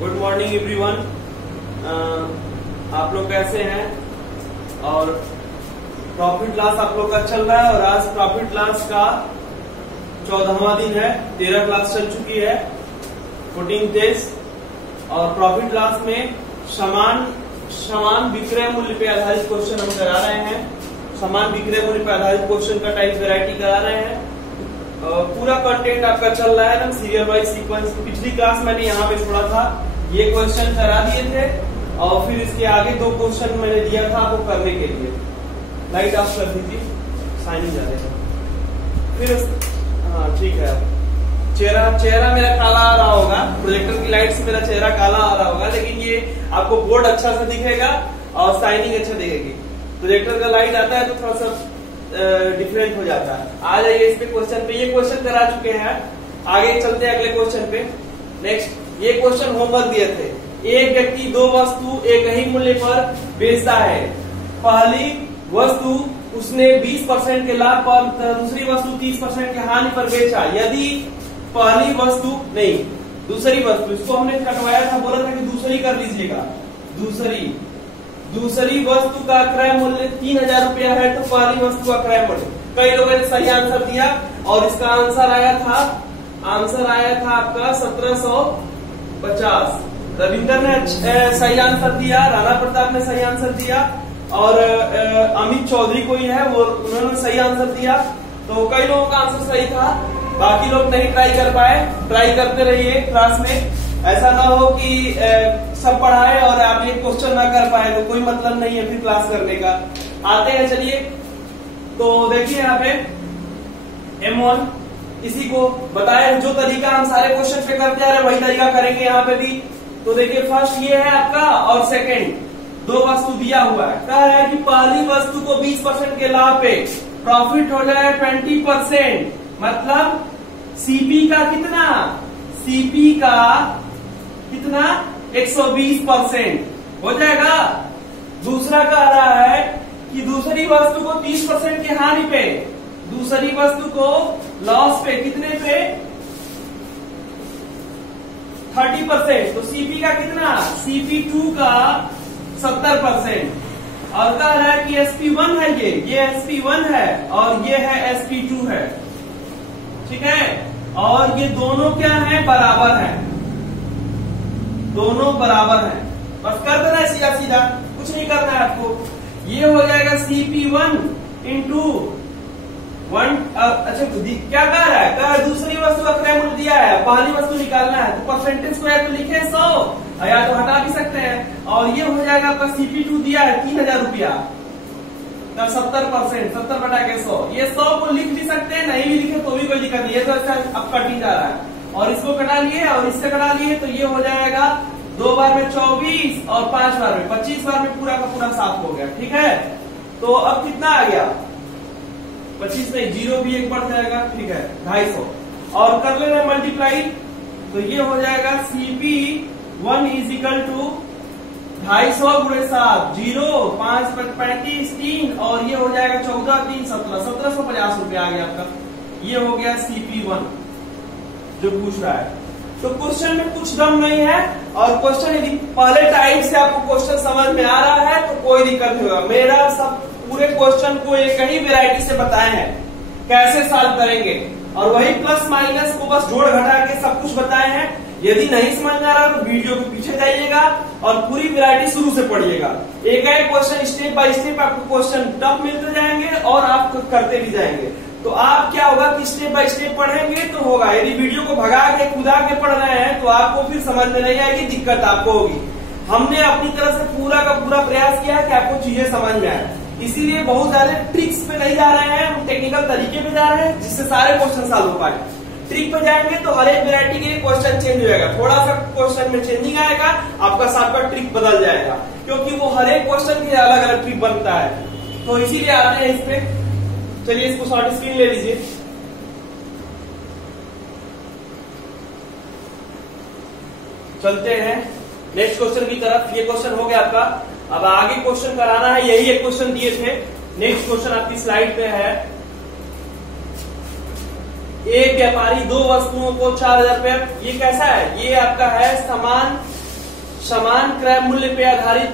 Good morning everyone. आप लोग कैसे हैं? और प्रॉफिट लॉस आप लोग का चल रहा है और आज प्रॉफिट लॉस का 14वां दिन है। 13 क्लास चल चुकी है, 14 डेज। और प्रॉफिट लॉस में समान विक्रय मूल्य पे आधारित क्वेश्चन हम करा रहे हैं। समान विक्रय मूल्य पे आधारित क्वेश्चन का टाइप वैरायटी करा रहे हैं। पूरा कंटेंट आपका चल रहा है ना सीरियल वाइज सीक्वेंस। पिछली क्लास मैंने यहाँ पे छोड़ा था, ये क्वेश्चन करा दिए थे और फिर इसके आगे 2 क्वेश्चन मैंने दिया था आपको करने के लिए। लाइट ऑफ कर दीजिए, साइनिंग जा रहा है। फिर हाँ ठीक है, चेहरा मेरा काला आ रहा होगा, प्रोजेक्टर की लाइट से मेरा चेहरा काला आ रहा होगा, लेकिन ये आपको बोर्ड अच्छा से दिखेगा और साइनिंग अच्छा दिखेगी। प्रोजेक्टर का लाइट आता है तो थोड़ा सा डिफरेंट हो जाता है। आ जाइए इस पे क्वेश्चन पे, ये क्वेश्चन करा चुके हैं। आगे चलते हैं अगले क्वेश्चन पे। नेक्स्ट, ये क्वेश्चन होमवर्क दिए थे। एक व्यक्ति 2 वस्तु एक ही मूल्य पर बेचता है। पहली वस्तु उसने 20% के लाभ पर, दूसरी वस्तु 30% के हानि पर बेचा। यदि पहली वस्तु नहीं, दूसरी वस्तु, इसको हमने कटवाया था, बोला था कि दूसरी कर लीजिएगा। दूसरी वस्तु का क्रय मूल्य 3000 रुपया है तो पहली वस्तु का क्रय मूल्य। कई लोगों ने सही आंसर दिया और इसका आंसर आया था आपका 1750। रविंदर ने सही आंसर दिया, राणा प्रताप ने सही आंसर दिया और अमित चौधरी कोई है वो उन्होंने सही आंसर दिया। तो कई लोगों का आंसर सही था, बाकी लोग नहीं ट्राई कर पाए। ट्राई करते रहिए क्लास में, ऐसा ना हो कि सब पढ़ाए और आप ये क्वेश्चन ना कर पाए तो कोई मतलब नहीं है फिर क्लास करने का। आते हैं, चलिए। तो देखिए यहाँ पे M1 इसी को बताया, जो तरीका हम सारे क्वेश्चन पे करते आ रहे वही तरीका करेंगे यहाँ पे भी। तो देखिए फर्स्ट ये है आपका और सेकंड 2 वस्तु दिया हुआ है। कह रहा है कि पहली वस्तु को 20% के लाभ पे प्रॉफिट हो जाए 20%, मतलब सीपी का कितना? सीपी का कितना? 120% हो जाएगा। दूसरा कह रहा है कि दूसरी वस्तु को 30% की हानि पे, दूसरी वस्तु को लॉस पे, कितने पे? 30%। तो सीपी का कितना? CP2 का 70%। और कह रहा है कि SP1 है, ये SP1 है और ये है SP2 है, ठीक है। और ये दोनों क्या है? बराबर है, दोनों बराबर हैं। बस कर देना है सीधा सीधा, कुछ नहीं करना है आपको। ये हो जाएगा CP1 इंटू 1। अच्छा क्या कह रहा है? कह रहा है दूसरी वस्तु का क्रय मूल्य दिया है, पहली वस्तु निकालना है, तो परसेंटेज को या तो लिखे 100 या तो हटा भी सकते हैं। और ये हो जाएगा आपका CP2 दिया है 3000 रुपया, तब 70%, 70 बटा के 100। ये 100 को लिख भी सकते हैं, नहीं भी लिखे तो भी कोई दिक्कत नहीं है। तो ऐसा अब कट ही जा रहा है और इसको कटा लिए और इससे कटा लिए, तो ये हो जाएगा 2 बार में 24 और 5 बार में 25 बार में पूरा का पूरा 7 हो गया, ठीक है। तो अब कितना आ गया? 25 नहीं, 0 भी एक बढ़ जाएगा, ठीक है, 250। और कर लेना मल्टीप्लाई, तो ये हो जाएगा CP1 इज इक्वल टू 250 गुणे 7, 0, 5 35 3 और ये हो जाएगा 14 3 17, 1750 रुपया आ गया आपका। ये हो गया CP1 जो पूछ रहा है। तो क्वेश्चन में कुछ दम नहीं है और क्वेश्चन यदि पहले टाइप से आपको क्वेश्चन समझ में आ रहा है तो कोई दिक्कत नहीं होगा। मेरा सब पूरे क्वेश्चन को एक ही वैरायटी से बताए हैं कैसे सॉल्व करेंगे और वही प्लस माइनस को बस जोड़ घटा के सब कुछ बताए हैं। यदि नहीं समझ में आ रहा तो वीडियो के पीछे जाइएगा और पूरी वैरायटी शुरू से पढ़िएगा। एक क्वेश्चन स्टेप बाय स्टेप आपको क्वेश्चन टफ मिलते जाएंगे और आप करते भी जाएंगे। तो आप क्या होगा कि स्टेप बाय स्टेप पढ़ेंगे तो होगा। यदि वीडियो को भगा के खुदा के पढ़ रहे हैं तो आपको फिर समझ में नहीं आएगी, दिक्कत आपको होगी। हमने अपनी तरफ से पूरा का पूरा प्रयास किया है कि आपको चीजें समझ में आए, इसीलिए बहुत ज्यादा ट्रिक्स पे नहीं जा रहे हैं, हम टेक्निकल तरीके पे जा रहे हैं जिससे सारे क्वेश्चन सॉल्व हो पाए। ट्रिक पे जाएंगे तो हर एक वैरायटी के क्वेश्चन चेंज हो जाएगा, थोड़ा सा क्वेश्चन में चेंजिंग आएगा, आपका सबका ट्रिक बदल जाएगा, क्योंकि वो हर एक क्वेश्चन के अलग अलग ट्रिक बनता है। तो इसीलिए आते हैं इस पे। चलिए इसको शॉर्ट स्क्रीन ले लीजिए। चलते हैं नेक्स्ट क्वेश्चन की तरफ। ये क्वेश्चन हो गया आपका, अब आगे क्वेश्चन कराना है। यही एक क्वेश्चन दिए थे। नेक्स्ट क्वेश्चन आपकी स्लाइड पे है। एक व्यापारी 2 वस्तुओं को 4000 रुपए, ये कैसा है? ये आपका है समान समान क्रय मूल्य पे आधारित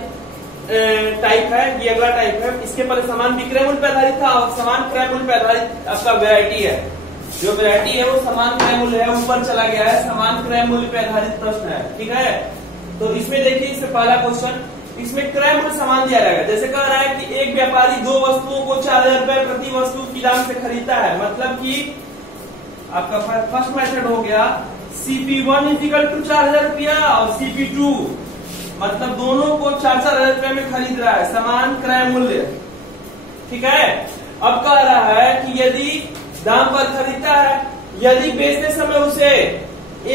टाइप है, ये अगला टाइप है। इसके पहले समान विक्रय मूल्य पे आधारित था और समान क्रय मूल्य पे आधारित आपका वैरायटी है। जो वैरायटी है वो समान क्रय मूल्य है, ऊपर चला गया है, समान क्रय मूल्य पे आधारित प्रश्न है, ठीक है। तो इसमें देखिए, इससे पहला क्वेश्चन, इसमें क्रय मूल्य समान दिया रहेगा। जैसे कह रहा है कि एक व्यापारी दो वस्तुओं को 4000 रुपए प्रति वस्तु की दाम से खरीदता है, मतलब कि आपका फर्स्ट मेथड हो गया CP1 इक्वल टू 4000 रुपया और CP2, मतलब दोनों को 4-4 रुपए में खरीद रहा है, समान क्रय मूल्य, ठीक है। अब कह रहा है कि यदि दाम पर खरीदता है, यदि बेचते समय उसे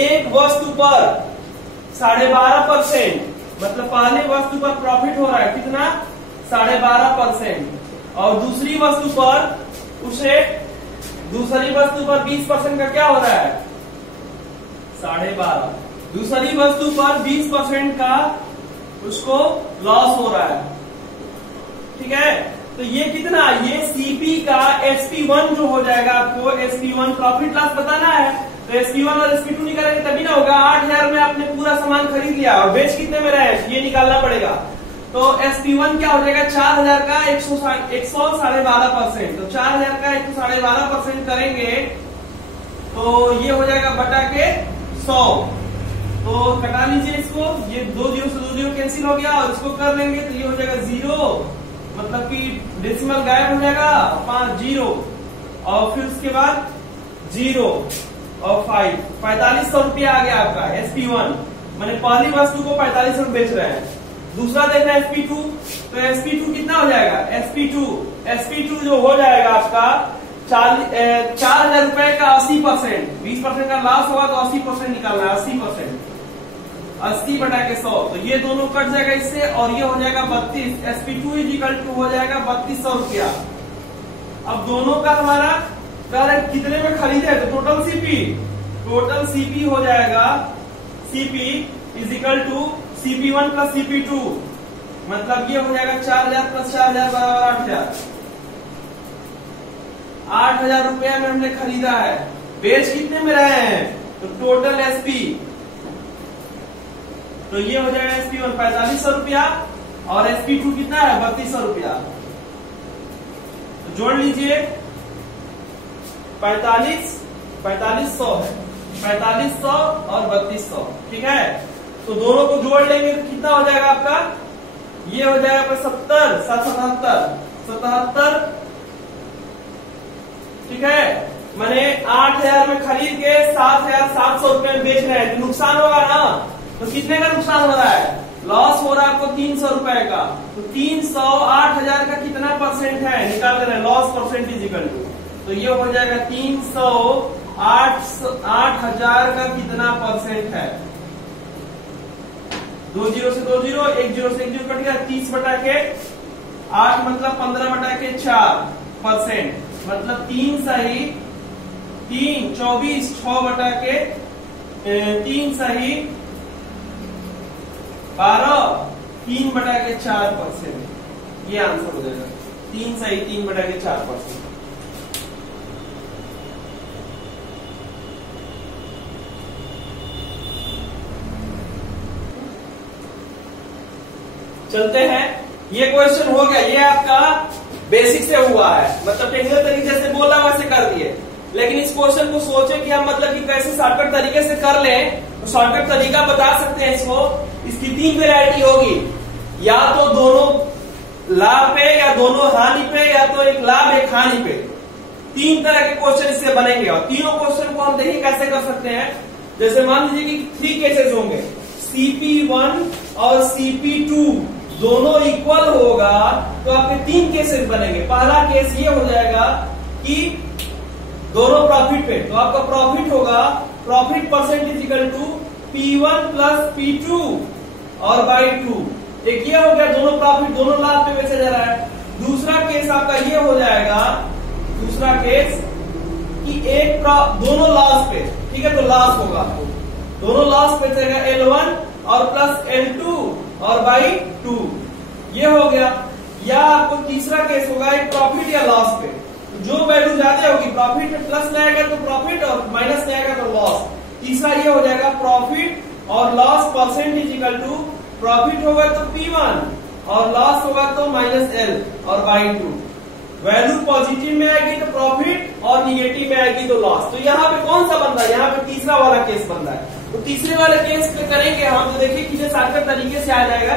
एक वस्तु पर 12.5%, मतलब पहले वस्तु पर प्रॉफिट हो रहा है कितना, 12.5%, और दूसरी वस्तु पर उसे, दूसरी वस्तु पर 20% का क्या हो रहा है, 12.5, दूसरी वस्तु पर 20% का उसको लॉस हो रहा है, ठीक है। तो ये कितना, ये CP का SP1 जो हो जाएगा, आपको SP1 प्रॉफिट लॉस बताना है, तो SP1 और SP2 निकालेंगे तभी ना होगा। 8000 में आपने पूरा सामान खरीद लिया और बेच कितने में रहे, ये निकालना पड़ेगा। तो SP1 क्या हो जाएगा, 4000 का 100.12%, तो 4000 का 100.12% करेंगे तो ये हो जाएगा बटा के 100, तो कटा लीजिए इसको, ये 2 0 से 2 0 कैंसिल हो गया, और इसको कर लेंगे तो ये हो जाएगा 0, मतलब कि डेसिमल गायब हो जाएगा, 5 0, और फिर उसके बाद 0 और 5, 4500 रुपया आ गया आपका SP1, मैंने पहली वस्तु को 4500 बेच रहे हैं। दूसरा देखना SP2, तो SP2 कितना हो जाएगा, SP2 जो हो जाएगा आपका 4000 रुपए का 80%, 20% का लॉस होगा तो 80% निकालना है, 80%, 80 बटा के 100, तो ये दोनों कट जाएगा इससे, और ये हो जाएगा 32, SP2 इक्वल टू हो जाएगा 3200 रुपया। अब दोनों का हमारा कितने में खरीदे, तो टोटल CP हो जाएगा, CP is equal to CP1 plus CP2, मतलब ये हो जाएगा 4000 प्लस 4000 बराबर 8000, 8000 रुपया में हमने खरीदा है, बेच कितने में रहे हैं, तो टोटल SP, तो ये हो जाएगा SP1 4500 रुपया और SP2 कितना है, 3200 रुपया। तो जोड़ लीजिए, 4500 है, 4500 और 3200, ठीक है। तो दोनों को जोड़ लेंगे तो कितना हो जाएगा आपका, ये हो जाएगा आपका 77, ठीक है। मैंने 8000 में खरीद के 7700 रुपए में बेच रहे हैं, तो नुकसान होगा ना, तो कितने का नुकसान हो रहा है, लॉस हो रहा है आपको 300 रुपए का, तो 300 8000 का कितना परसेंट है, निकाल रहे हैं, लॉस परसेंटेज इक्वल टू, तो ये हो जाएगा 300 8000 का कितना परसेंट है, 2 0 से 2 0, 1 0 से 1 0 कट गया, 30 बटा के 8 मतलब 15 बटा के 4%, मतलब 3 सही 3 24, 6 बटा के 3 सही 12, 3 बटा के 4%, ये आंसर हो जाएगा, 3 सही 3 बटा के 4%। चलते हैं, ये क्वेश्चन हो गया, ये आपका बेसिक से हुआ है, मतलब टेक्निकल तरीके से बोला वैसे कर दिए, लेकिन इस क्वेश्चन को सोचे कि हम मतलब कि कैसे शॉर्टकट तरीके से कर लें, तो शॉर्टकट तरीका बता सकते हैं इसको। इसकी 3 वैरायटी होगी, या तो दोनों लाभ पे, या दोनों हानि पे, या तो एक लाभ एक हानि पे, 3 तरह के क्वेश्चन इससे बनेंगे। और तीनों क्वेश्चन को हम देखिए कैसे कर सकते हैं। जैसे मान लीजिए कि 3 केसेस होंगे, CP1 और CP2 दोनों इक्वल होगा, तो आपके 3 केसेस बनेंगे। पहला केस ये हो जाएगा कि दोनों प्रॉफिट पे, तो आपका प्रॉफिट होगा, profit percentage equal to P1 plus P2 और बाई 2, एक ये हो गया, दोनों प्रॉफिट दोनों लाभ पे बेचा जा रहा है। दूसरा केस आपका ये हो जाएगा, दूसरा केस कि एक दोनों लॉस पे, ठीक है, तो लॉस होगा, दोनों लॉस पे चलेगा L1 और प्लस L2 और बाई 2, ये हो गया। या आपको तीसरा केस होगा एक प्रॉफिट या लॉस पे, जो वैल्यू ज्यादा होगी, प्रॉफिट में प्लस में आएगा तो प्रॉफिट और माइनस में आएगा तो लॉस। तीसरा ये हो जाएगा प्रॉफिट और loss percentage equal to profit होगा तो P1 और लॉस होगा तो -L और बाई 2। वैल्यू पॉजिटिव में आएगी तो प्रॉफिट और निगेटिव में आएगी तो लॉस। तो यहाँ पे कौन सा बंदा है, यहाँ पे तीसरा वाला केस बनता है। तो तीसरे वाले केस पे करेंगे हम, तो देखिए कितने शॉर्टकट तरीके से आ जाएगा।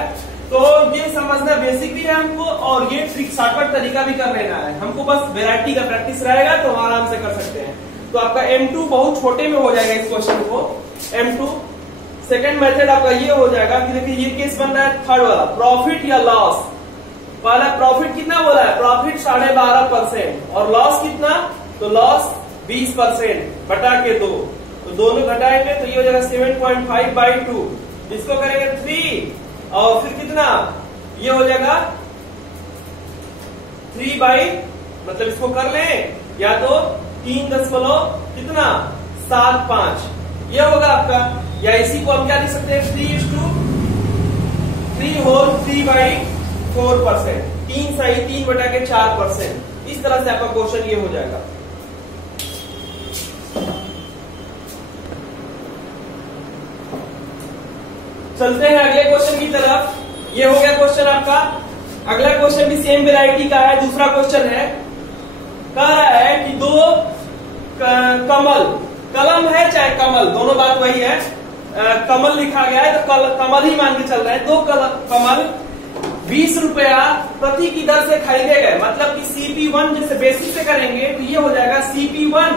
तो ये समझना बेसिक भी है हमको, और ये ट्रिक शॉर्टकट तरीका भी कर लेना है हमको, बस वैरायटी का प्रैक्टिस रहेगा तो आराम से कर सकते हैं। तो आपका M2 बहुत छोटे में हो जाएगा इस क्वेश्चन को। M2 सेकंड मेथड आपका ये हो जाएगा कि देखिए ये केस बन रहा है थर्ड वाला, प्रॉफिट या लॉस। पहला प्रॉफिट कितना बोला है, प्रॉफिट 12.5% और लॉस कितना, तो लॉस 20% बटा के 2, तो दोनों घटाएंगे तो ये हो जाएगा 7.5/2। इसको करेंगे 3 और फिर कितना, ये हो जाएगा 3 मतलब इसको कर लें या तो 3.75 ये होगा आपका, या इसी को हम क्या लिख सकते हैं 3 होल 3/4%, 3 सही 3 बटा के 4%। इस तरह से आपका क्वेश्चन ये हो जाएगा। चलते हैं अगले क्वेश्चन की तरफ। ये हो गया क्वेश्चन आपका। अगला क्वेश्चन भी सेम वैरायटी का है, दूसरा क्वेश्चन है, कह रहा है कि दो कलम है चाहे कमल, दोनों बात वही है। कमल लिखा गया है तो कमल ही मान के चल रहा है। दो कमल 20 रुपया प्रति की दर से खरीदे गए, मतलब कि CP1 जैसे बेसिक से करेंगे तो ये हो जाएगा CP1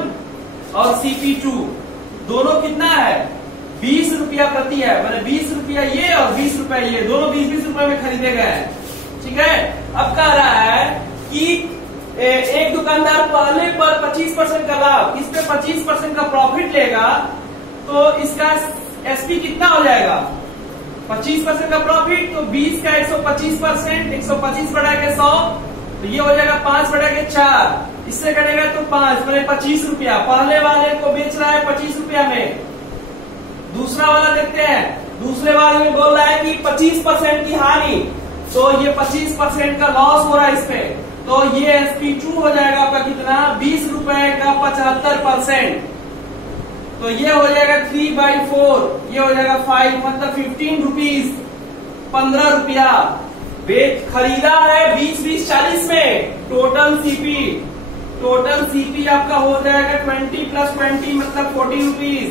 और CP2 दोनों कितना है 20 रुपया प्रति है, मतलब 20 रुपया ये और 20 रुपया ये, दोनों 20-20 रुपए में खरीदे गए हैं। ठीक है, अब कह रहा है कि एक दुकानदार पहले पर 25% का लाभ, इस पे 25% का प्रॉफिट लेगा, तो इसका एसपी कितना हो जाएगा 25% का प्रॉफिट, तो 20 का 125%, 125 बढ़ा के 100, तो ये हो जाएगा 5 बढ़ा के 4, इससे करेगा तो 5 मैंने 25 रुपया। पहले वाले को बेच रहा है 25 रुपया में। दूसरा वाला देखते हैं, दूसरे वाले में बोल रहा है कि 25% की हानि, तो ये 25% का लॉस हो रहा है इस पे, तो ये SP2 हो जाएगा आपका कितना 20 रुपए का 75%, तो ये हो जाएगा 3/4, ये हो जाएगा 5, मतलब 15 रुपीज, 15 रुपया खरीदा है 20-20-40 में। टोटल सीपी आपका हो जाएगा 20 + 20 मतलब 40 रुपीज,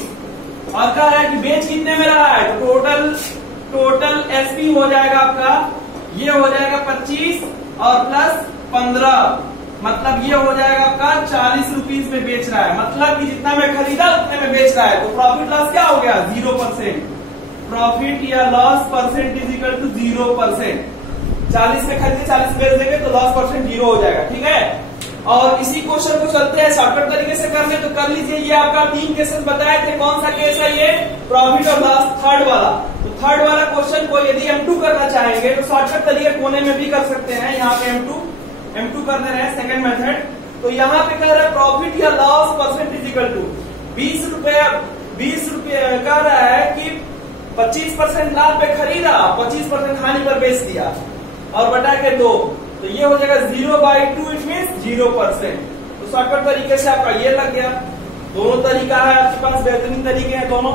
और कह रहा है कि बेच कितने में रहा है, तो टोटल एसपी हो जाएगा आपका, ये हो जाएगा 25 और प्लस 15, मतलब ये हो जाएगा आपका 40 रुपीज में बेच रहा है, मतलब कि जितना में खरीदा उतने में बेच रहा है। तो प्रॉफिट लॉस क्या हो गया 0%, प्रॉफिट या loss percent is equal to 0%। 40 में खरीदे 40 बेच देंगे तो लॉस परसेंट 0 हो जाएगा। ठीक है, और इसी क्वेश्चन को चलते हैं शॉर्टकट तरीके से करने, तो कर लीजिए। ये आपका 3 केसेस बताए थे, कौन सा केस है ये, प्रॉफिट और लॉस थर्ड वाला। तो थर्ड वाला क्वेश्चन को यदि M2 करना चाहेंगे तो शॉर्टकट तरीके कोने में भी कर सकते हैं। यहाँ पे M2 कर दे रहे हैं सेकंड मेथड। तो यहाँ पे कह रहा है प्रॉफिट या loss percent is equal to 20 रुपया कह रहा है कि 25% लाभ पे खरीदा, 25% हानि पर बेच दिया और बटा के 2, तो ये हो जाएगा 0/2, इट मीन 0%। तो शॉर्टकट तरीके से आपका ये लग गया। दोनों तरीका है आपके पास, बेहतरीन तरीके हैं दोनों।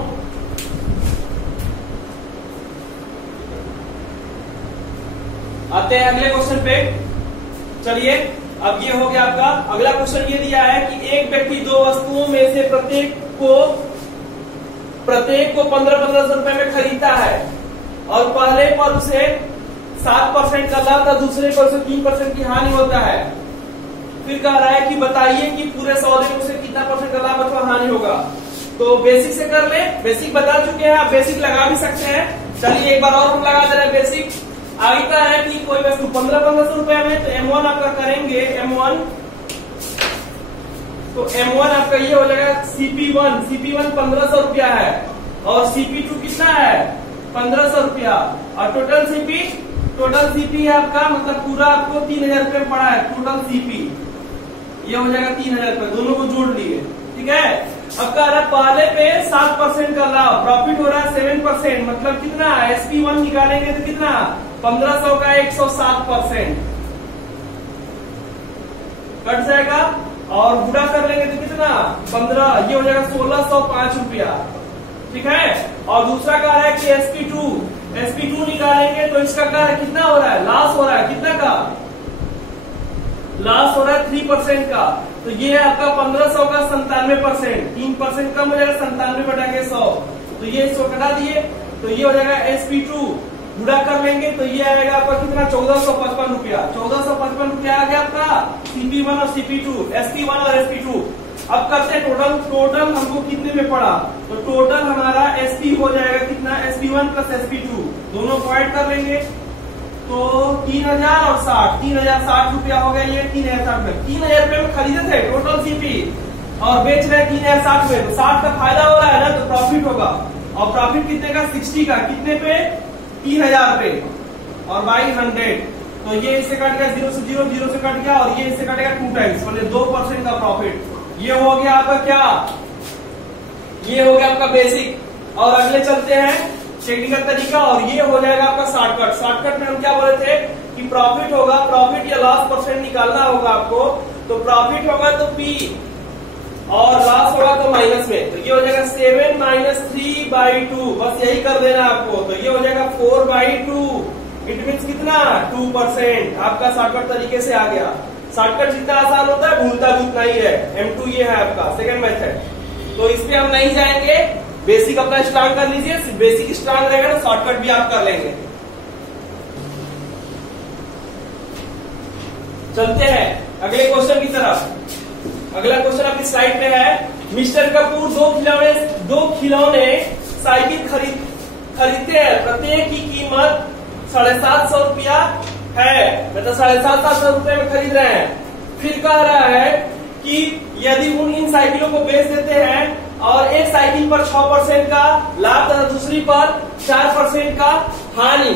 आते हैं अगले क्वेश्चन पे। चलिए, अब ये हो गया आपका। अगला क्वेश्चन ये दिया है कि एक व्यक्ति 2 वस्तुओं में से प्रत्येक को 1500 रुपए में खरीदता है और पहले पर उसे 7% का लाभ था, दूसरे पर उसे 3% की हानि होता है। फिर कह रहा है कि बताइए कि पूरे सौदे में उसे कितना % का लाभ अथवा हानि होगा। तो बेसिक से कर ले, बेसिक बता चुके हैं, आप बेसिक लगा भी सकते हैं। चलिए एक बार और हम लगा दे रहे हैं बेसिक। आगे का है कि कोई वस्तु 1500 रुपए में, तो M1 आपका करेंगे M1, तो M1 आपका ये हो जाएगा CP1 1500 रुपया है और CP2 कितना है 1500 रुपया, और टोटल CP है आपका, मतलब पूरा आपको 3000 रुपये पड़ा है टोटल CP, ये हो जाएगा 3000 रुपये, दोनों को जोड़ लिए। ठीक है, अब कह रहा है पहले पे 7% का लाभ, प्रॉफिट हो रहा है 7%, मतलब कितना SP1 निकालेंगे तो कितना 1500 का 107% कट जाएगा, और गुणा कर लेंगे तो कितना 15, ये हो जाएगा 1605 रुपया। ठीक है, और दूसरा कह रहा है कि SP2 sp2 निकालेंगे तो इसका क्या है, कितना हो रहा है, लॉस हो रहा है, कितना का लॉस हो रहा है, 3% का। तो ये है आपका 1500 का 97%, 3% कम हो जाएगा 97/100। तो ये इसको घटा दिए तो ये हो जाएगा sp2, गुणा कर लेंगे तो ये आएगा आपका कितना, 1455 रुपया। 1455 रुपया आ गया आपका CP1 और CP2, SP1 और SP2। अब करते हैं टोटल हमको कितने में पड़ा, तो टोटल हमारा SP हो जाएगा कितना, SP1 प्लस SP2 दोनों को ऐड कर लेंगे तो 3000 और 60, 3060 रुपया हो गया। ये 3060 में 3000 रुपये में खरीदे थे टोटल CP और बेच रहे हैं 3060 में, तो 60 का फायदा हो रहा है ना, तो प्रॉफिट होगा। और प्रॉफिट कितने का, 60 का, कितने पे, 3000 पे और बाई 100। तो ये इससे कट गया 0 से 0, 0 से कट गया और ये इससे कटेगा 2 टाइम्स, मतलब 2% का प्रॉफिट। ये हो गया आपका क्या, ये हो गया आपका बेसिक। और अगले चलते हैं टेक्निकल तरीका और ये हो जाएगा आपका शॉर्टकट। शॉर्टकट में हम क्या बोले थे कि प्रॉफिट होगा, प्रॉफिट या लॉस परसेंट निकालना होगा आपको। तो प्रॉफिट होगा तो P और लॉस होगा तो माइनस में, तो ये हो जाएगा 7 माइनस 3/2, बस यही कर देना आपको। तो ये हो जाएगा 4/2, इट मीन्स कितना, 2%। आपका शॉर्टकट तरीके से आ गया। शॉर्टकट जितना आसान होता है भूलता भी उतना ही है। M2 ये है आपका सेकंड मेथड। तो इस पे हम नहीं जाएंगे, बेसिक अपना स्ट्रांग कर लीजिए, बेसिक स्ट्रांग रहेगा तो शॉर्टकट भी आप कर लेंगे। चलते हैं अगले क्वेश्चन की तरफ। अगला क्वेश्चन आपकी स्लाइड पे है, मिस्टर कपूर दो खिलौने साइकिल खरीदते हैं, प्रत्येक की कीमत 750 रुपया है, मतलब 750 रुपए में खरीद रहे हैं। फिर कह रहा है कि यदि इन साइकिलों को बेच देते हैं और एक साइकिल पर 6% का लाभ तथा दूसरी पर 4% का हानि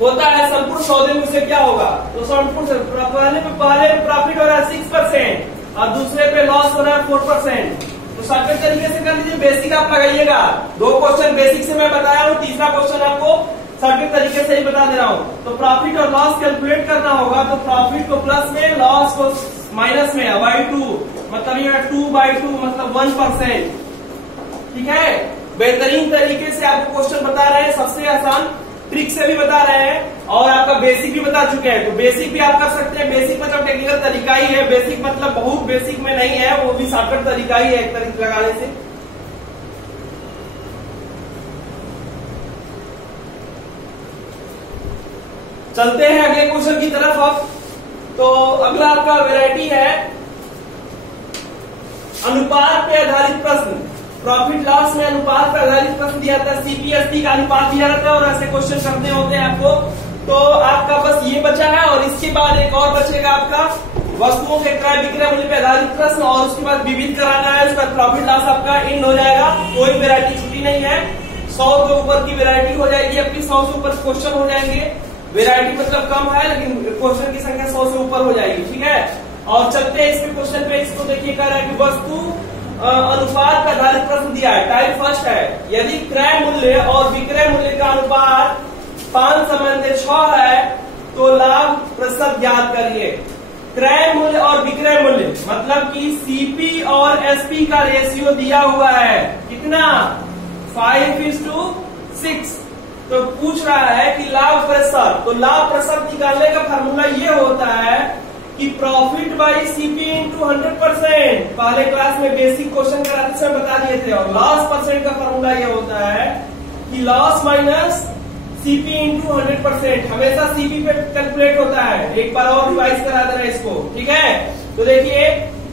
होता है, संपूर्ण सौदे में उसे क्या होगा, तो संपूर्ण पहले प्रॉफिट हो रहा है 6% और दूसरे पे लॉस हो रहा है 4%। तो शॉर्टकट तरीके से कर लीजिए, बेसिक आप लगाइएगा। 2 क्वेश्चन बेसिक से मैं बताया हूँ, तीसरा क्वेश्चन आपको शॉर्टकट तरीके से ही बता दे रहा हूँ। तो प्रॉफिट और लॉस कैलकुलेट करना होगा, तो प्रॉफिट को प्लस में, लॉस को माइनस में, by2 मतलब ये 2/2 मतलब 1%। ठीक है, बेहतरीन तरीके से आपको क्वेश्चन बता रहे हैं, सबसे आसान ट्रिक से भी बता रहे हैं और आपका बेसिक भी बता चुके हैं। तो बेसिक भी आप कर सकते हैं, बेसिक मतलब टेक्निकल तरीका ही है, बेसिक मतलब बहुत बेसिक में नहीं है, वो भी शॉर्टकट तरीका ही है एक तरीके लगाने से। चलते हैं अगले क्वेश्चन की तरफ अब। तो अगला आपका वैरायटी है अनुपात पे आधारित प्रश्न। प्रॉफिट लॉस में अनुपात पर आधारित प्रश्न दिया था, CPST का अनुपात दिया रहता है और ऐसे क्वेश्चन करने होते हैं आपको। तो आपका बस ये बचा है और इसके बाद एक और बचेगा आपका वस्तुओं के क्रय विक्रय मूल्य पे आधारित प्रश्न और उसके बाद विविध कराना है, उसका प्रॉफिट लॉस आपका एंड हो जाएगा। कोई वेरायटी छुट्टी नहीं है, 100 के ऊपर की वेरायटी हो जाएगी आपकी, 100 से ऊपर क्वेश्चन हो जाएंगे। वेरायटी मतलब कम है लेकिन क्वेश्चन की संख्या 100 से ऊपर हो जाएगी। ठीक है, और चलते हैं इसके क्वेश्चन पे। इसको देखिए, कह रहा है कि वस्तु अनुपात पर आधारित प्रश्न दिया है। टाइप फर्स्ट है, यदि क्रय मूल्य और विक्रय मूल्य का अनुपात 5:6 है तो लाभ प्रतिशत ज्ञात करिए। क्रय मूल्य और विक्रय मूल्य मतलब कि CP और SP का रेशियो दिया हुआ है, कितना, 5:6। तो पूछ रहा है कि लाभ प्रतिशत। तो लाभ प्रतिशत निकालने का फार्मूला ये होता है कि प्रॉफिट बाई CP इंटू 100%। पहले क्लास में बेसिक क्वेश्चन कराते समय बता दिए थे। और लॉस परसेंट का फार्मूला ये होता है कि लॉस माइनस CP इंटू 100%। हमेशा CP पे कैलकुलेट होता है, एक बार और रिवाइज करा देना इसको। ठीक है, तो देखिए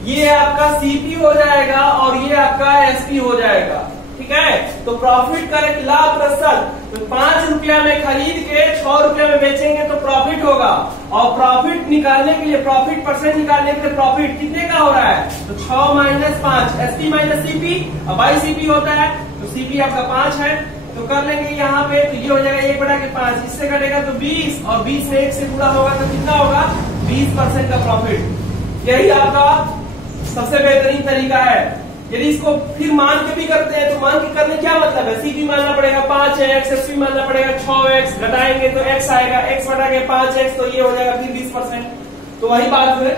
ये आपका CP हो जाएगा और ये आपका SP हो जाएगा। ठीक है, तो प्रॉफिट करेक्ट लाभ प्रतिशत, तो 5 रुपया में खरीद के 6 रुपया में बेचेंगे तो प्रॉफिट होगा। और प्रॉफिट निकालने के लिए, प्रॉफिट परसेंट निकालने के लिए प्रॉफिट कितने का हो रहा है, तो 6 माइनस 5, SP माइनस CP और बाई CP होता है। तो CP आपका 5 है, तो कर लेंगे यहाँ पे, तो ये हो जाएगा 1/5, इससे कटेगा तो 20 और 20 में 1 से गुणा होगा तो कितना होगा, 20% का प्रॉफिट। यही आपका सबसे बेहतरीन तरीका है। यदि इसको फिर मान के भी करते हैं तो मान के करने क्या मतलब है, CP मानना पड़ेगा 5x, SP मानना पड़ेगा 6x, घटाएंगे तो x आएगा, x बटा के 5x, तो ये हो जाएगा फिर 20%। तो वही बात है,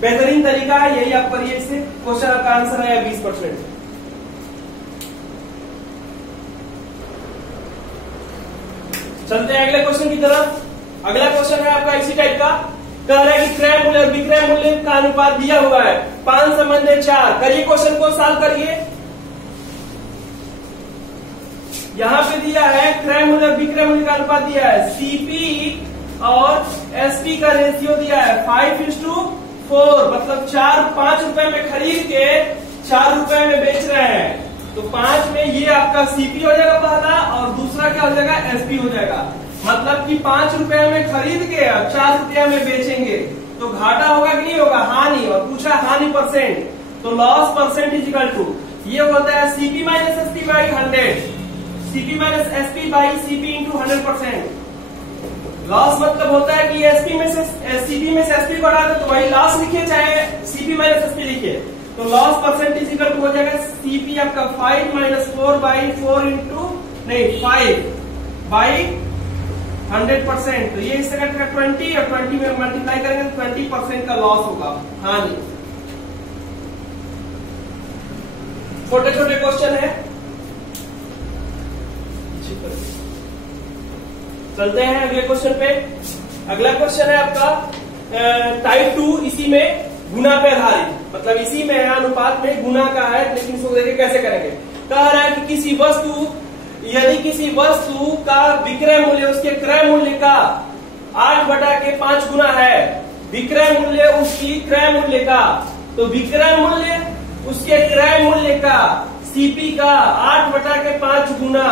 बेहतरीन तरीका है, यही आप करिए, इससे क्वेश्चन आपका आंसर है 20%। चलते हैं अगले क्वेश्चन की तरफ। अगला क्वेश्चन है आपका इसी टाइप का, कह रहा है कि क्रय मूल्य और विक्रय मूल्य का अनुपात दिया हुआ है 5 संबंध 4। करिए क्वेश्चन को सॉल्व करिए। यहां पे दिया है क्रय मूल्य और विक्रय मूल्य का अनुपात दिया है, सीपी और एसपी का रेशियो दिया है 5:4, मतलब 5 रुपए में खरीद के 4 रुपए में बेच रहे हैं। तो 5 में ये आपका सीपी हो जाएगा पहला, और दूसरा क्या हो जाएगा, एसपी हो जाएगा। मतलब कि 5 रुपए में खरीद के और 4 रुपया में बेचेंगे तो घाटा होगा कि नहीं होगा, हानि। और पूछा हानि परसेंट, तो loss percent is equal to ये होता है CP minus SP by 100, CP minus SP by CP into 100%। Loss मतलब होता है कि एसपी में से सीपी में से एसपी को हटा दो तो वही लॉस लिखिए, चाहे सीपी माइनस एसपी लिखिए। तो लॉस परसेंटेज इक्वल टू हो जाएगा सीपी आपका 5 माइनस 4 बाई 4 इंटू 5 बाई 100%। तो ये इससे कटेगा 20 और 20 में मल्टीप्लाई करेंगे तो 20% का लॉस होगा, हानि। छोटे छोटे क्वेश्चन है, चलते हैं अगले क्वेश्चन पे। अगला क्वेश्चन है आपका टाइप 2, इसी में गुना पे आधारित, मतलब इसी में अनुपात में गुना का है, लेकिन इसको देखिए कैसे करेंगे। कह रहा है कि किसी वस्तु, यदि किसी वस्तु का विक्रय मूल्य उसके क्रय मूल्य का 8/5 गुना है, विक्रय मूल्य उसकी क्रय मूल्य का, तो विक्रय मूल्य उसके क्रय मूल्य का सीपी का 8/5 गुना।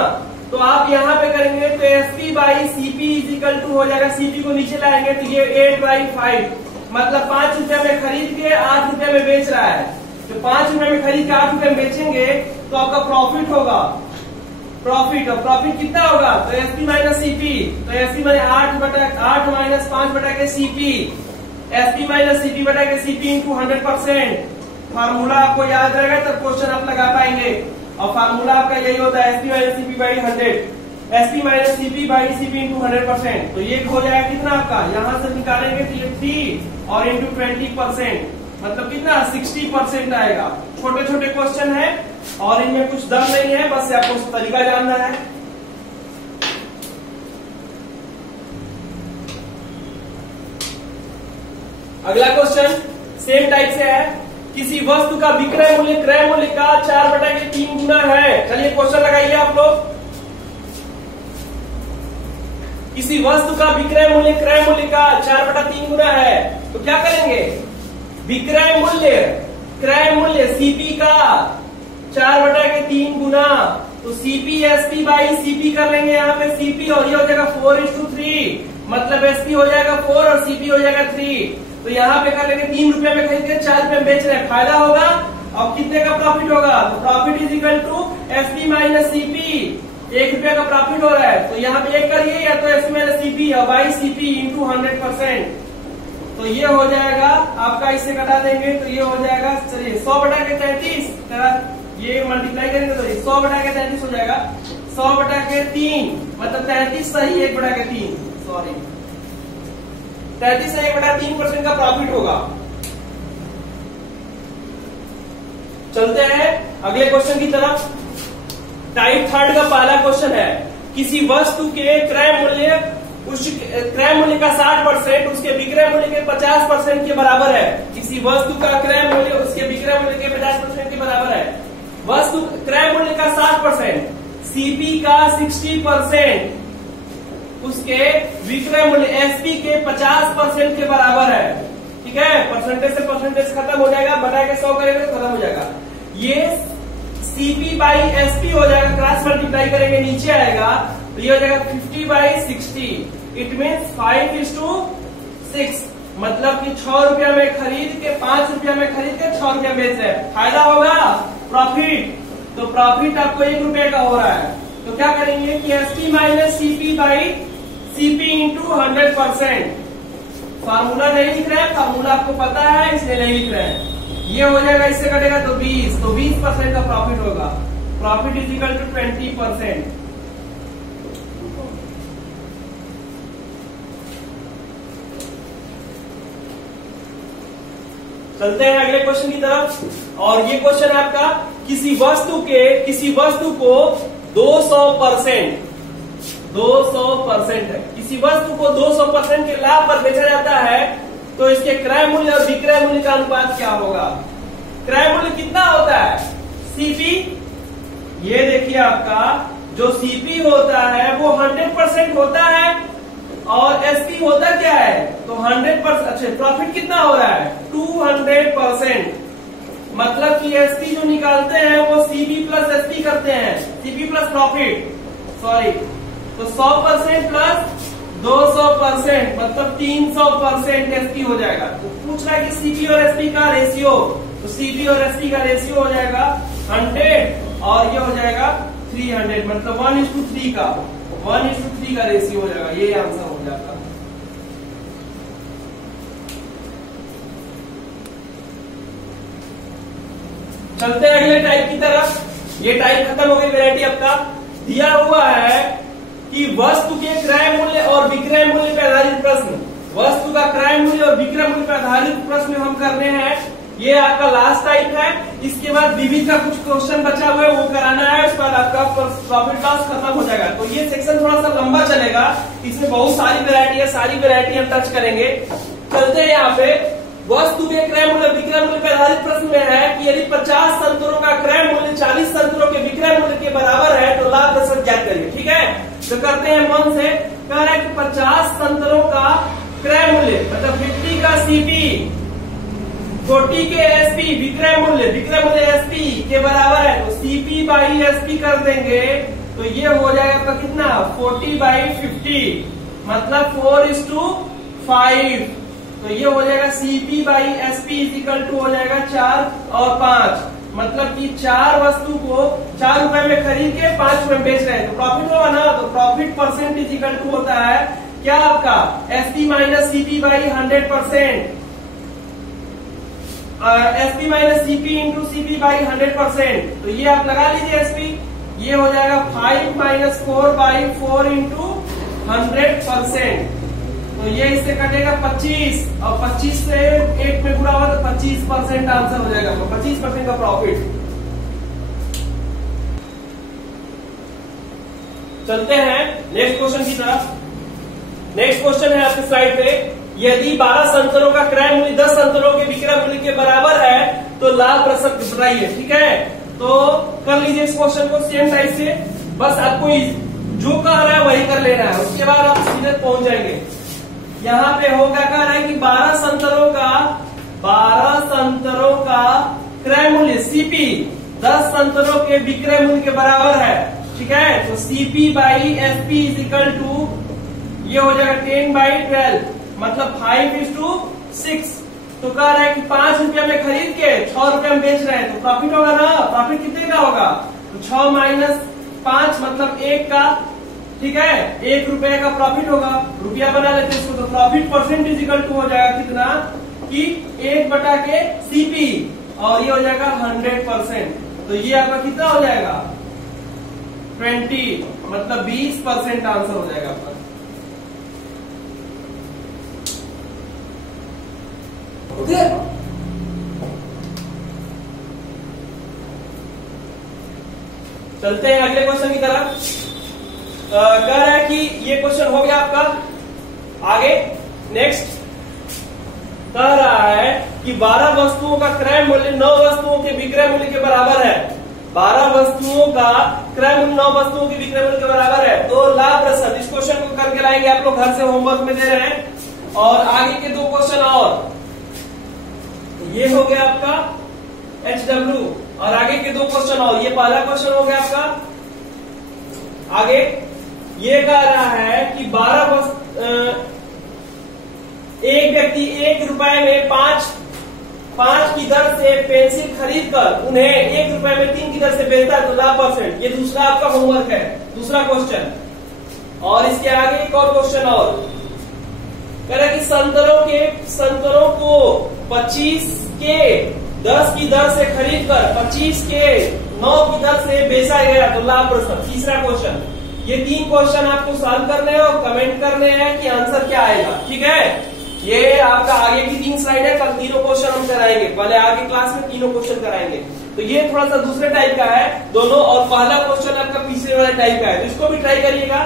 तो आप यहाँ पे करेंगे तो SP by CP is equal to हो जाएगा, सीपी को नीचे लाएंगे तो ये 8/5, मतलब 5 रुपए में खरीद के 8 रुपए में बेच रहा है। तो 5 रुपए में खरीद के 8 रुपए में बेचेंगे तो आपका प्रॉफिट होगा, प्रॉफिट। और प्रॉफिट कितना होगा, तो एसपी माइनस सीपी, तो SP minus 8 minus 5 CP, SP minus CP बटा के सीपी इंटू 100%। फार्मूला आपको याद रहेगा तब क्वेश्चन आप लगा पाएंगे, और फार्मूला आपका यही होता है SP minus CP by 100, SP minus CP by CP into 100%। तो ये हो जाएगा कितना आपका, यहां से निकालेंगे तो ये 3 और इंटू 20%, मतलब कितना 60% आएगा। छोटे छोटे क्वेश्चन है और इनमें कुछ दम नहीं है, बस आपको उस तरीका जानना है। अगला क्वेश्चन सेम टाइप से है, किसी वस्तु का विक्रय मूल्य क्रय मूल्य का 4/3 गुना है। चलिए क्वेश्चन लगाइए आप लोग। किसी वस्तु का विक्रय मूल्य क्रय मूल्य का 4/3 गुना है, तो क्या करेंगे, विक्रय मूल्य क्रय मूल्य सीपी का 4/3 गुना, तो सीपी एसपी बाई सीपी कर लेंगे यहाँ पे सीपी, और ये हो जाएगा 4:3, मतलब एसपी हो जाएगा 4 और सीपी हो जाएगा 3। तो यहाँ पे कर लेंगे 3 रुपए में खरीद के 4 रुपए में बेच रहे हैं, फायदा होगा। और कितने का प्रॉफिट होगा, तो profit is equal to SP minus CP, 1 रुपया का प्रॉफिट हो रहा है। तो यहाँ पे 1 करिए, या तो एसपी माइनस सीपी और बाई सीपी इंटू 100%। तो ये हो जाएगा आपका, इससे घटा देंगे तो ये हो जाएगा, चलिए 100/33, ये मल्टीप्लाई करेंगे तो 100/33 हो जाएगा, 100/3 मतलब 33 सही 1/3, सॉरी 33 से 1/3% का प्रॉफिट होगा। चलते हैं अगले क्वेश्चन की तरफ। टाइप 3 का पहला क्वेश्चन है, किसी वस्तु के क्रय मूल्य उस क्रय मूल्य का 60% उसके विक्रय मूल्य के 50% के बराबर है। किसी वस्तु का क्रय मूल्य उसके विक्रय मूल्य के 50% के बराबर है। वस्तु क्रय मूल्य का 60%, सीपी का 60% उसके विक्रय मूल्य एसपी के 50% के बराबर है। ठीक है, परसेंटेज से परसेंटेज खत्म हो जाएगा, बटा के 100 करेंगे तो खत्म हो जाएगा। ये सीपी बाई एसपी हो जाएगा, क्रॉस मल्टीप्लाई करेंगे नीचे आएगा तो ये हो जाएगा 50/60, इट मीन्स 5:6, मतलब कि 6 रुपया में खरीद के 5 रुपया में खरीद के 6 रुपया बेच रहे हैं, फायदा होगा, प्रॉफिट। तो प्रॉफिट आपको 1 रुपये का हो रहा है, तो क्या करेंगे कि SP minus CP by CP into 100%। Formula नहीं लिख रहे हैं, फार्मूला आपको पता है इसलिए नहीं लिख रहे हैं। ये हो जाएगा, इससे कटेगा तो 20, तो 20% का प्रॉफिट होगा, प्रॉफिट इज इक्वल टू 20%। चलते हैं अगले क्वेश्चन की तरफ, और ये क्वेश्चन है आपका, किसी वस्तु को 200% 200% है। किसी वस्तु को 200% के लाभ पर बेचा जाता है तो इसके क्रय मूल्य और विक्रय मूल्य का अनुपात क्या होगा? क्रय मूल्य कितना होता है? सीपी, ये देखिए आपका जो सीपी होता है वो 100% होता है और एसपी होता क्या है? तो 100%। अच्छा, प्रॉफिट कितना हो रहा है? 200%। मतलब कि एसपी जो निकालते हैं वो सीपी प्लस एसपी करते हैं, सीपी प्लस प्रॉफिट, सॉरी। तो 100% प्लस 200% मतलब 300% एसपी हो जाएगा। तो पूछ रहा है कि सीपी और एसपी का रेशियो, तो सीपी और एसपी का रेशियो हो जाएगा 100 और ये हो जाएगा 300, मतलब 1:3 का 1:3 का रेशियो हो जाएगा। ये आंसर हो जाएगा। चलते हैं अगले टाइप की तरफ। ये टाइप खत्म हो गई, वैरायटी आपका दिया हुआ है कि वस्तु के क्रय मूल्य और विक्रय मूल्य पर आधारित प्रश्न, वस्तु का क्रय मूल्य और विक्रय मूल्य पर आधारित प्रश्न हम कर रहे हैं। ये आपका लास्ट टाइप है। इसके बाद विविध का कुछ क्वेश्चन बचा हुआ है वो कराना है, उसके बाद आपका प्रॉफिट लॉस खत्म हो जाएगा। तो ये सेक्शन थोड़ा सा लंबा चलेगा, इसमें बहुत सारी वैरायटी है, सारी वैरायटी हम टच करेंगे। चलते हैं यहाँ पे। वस्तु के क्रय मूल्य विक्रय मूल्य पर आधारित प्रश्न में है कि यदि 50 संतरों का क्रय मूल्य 40 संतरों के विक्रय मूल्य के बराबर है तो लाभ दशक ज्ञात करिए। ठीक है, तो करते हैं मन से। कह रहे हैं कि 50 संतरों का क्रय मूल्य मतलब 50 का सीपी, 40 के एसपी विक्रय मूल्य एसपी के बराबर है, तो सीपी बाई एसपी कर देंगे तो ये हो जाएगा आपका कितना? 40/50 मतलब 4:5। तो ये हो जाएगा CP by SP equal to हो जाएगा 4 और 5, मतलब कि 4 वस्तु को 4 रुपए में खरीद के 5 रुपए में बेच रहे हैं तो प्रॉफिट होगा ना। तो प्रॉफिट परसेंट इक्वल टू होता है क्या आपका? SP minus CP by 100%, SP minus CP into CP by 100%। तो ये आप लगा लीजिए एसपी, ये हो जाएगा 5 - 4/4 इंटू 100%। तो ये इससे कटेगा 25 और 25 से 1 में गुणा हुआ तो 25% आंसर हो जाएगा, 25% का प्रॉफिट। चलते हैं नेक्स्ट क्वेश्चन की तरफ। नेक्स्ट क्वेश्चन है आपके स्लाइड पे। यदि 12 संतरों का क्रय मूल्य 10 संतरों के विक्रय मूल्य के बराबर है तो लाभ दशक बताइए। ठीक है, तो कर लीजिए इस क्वेश्चन को सेम टाइप से, बस आपको जो कह रहा है वही कर लेना है, उसके बाद आप सीधे पहुंच जाएंगे। यहाँ पे होगा कह रहा है कि 12 संतरों का क्रय मूल्य सीपी 10 संतरों के विक्रय मूल्य के बराबर है। ठीक है, तो CP by SP equal to ये हो जाएगा 10/12 मतलब 5:6। तो कह रहा है कि 5 रुपया में खरीद के 6 रुपया में बेच रहे हैं तो प्रॉफिट होगा ना। प्रॉफिट कितने का होगा? तो 6 - 5 मतलब 1 का। ठीक है, 1 रुपये का प्रॉफिट होगा, रुपया बना लेते हैं इसको। तो प्रॉफिट परसेंटेज इक्वल टू हो जाएगा कितना कि 1/सीपी और ये हो जाएगा 100%। तो ये आपका कितना हो जाएगा? 20 मतलब 20% आंसर हो जाएगा आपका। चलते हैं अगले क्वेश्चन की तरफ। कह रहा है कि ये क्वेश्चन हो गया आपका। आगे नेक्स्ट कह रहा है कि 12 वस्तुओं का क्रय मूल्य 9 वस्तुओं के विक्रय मूल्य के बराबर है। 12 वस्तुओं का क्रय मूल्य 9 वस्तुओं के विक्रय मूल्य के बराबर है तो लाभ दशक। इस क्वेश्चन को करके लाएंगे, आप लोग घर से होमवर्क में दे रहे हैं। और आगे के 2 क्वेश्चन और ये हो गया आपका HW और आगे के 2 क्वेश्चन और। ये पहला क्वेश्चन हो गया आपका। आगे ये कह रहा है कि 12 एक व्यक्ति 1 रुपए में 5 की दर से पेंसिल खरीद कर उन्हें 1 रुपए में 3 की दर से बेचता है तो लाभ परसेंट। ये दूसरा आपका होमवर्क है, दूसरा क्वेश्चन। और इसके आगे एक और क्वेश्चन और कह रहा है कि संतरों को 25 के 10 की दर से खरीद कर 25 के 9 की दर से बेचा गया तो लाभ परसेंट। तीसरा क्वेश्चन। ये 3 क्वेश्चन आपको सॉल्व करने हैं और कमेंट करने हैं कि आंसर क्या आएगा। ठीक है, ये आपका आगे की 3 स्लाइड है, कल तीनों क्वेश्चन हम कराएंगे, पहले आगे क्लास में तीनों क्वेश्चन कराएंगे। तो ये थोड़ा सा दूसरे टाइप का है दोनों, और पहला क्वेश्चन आपका पिछले वाले टाइप का है, तो इसको भी ट्राई करिएगा।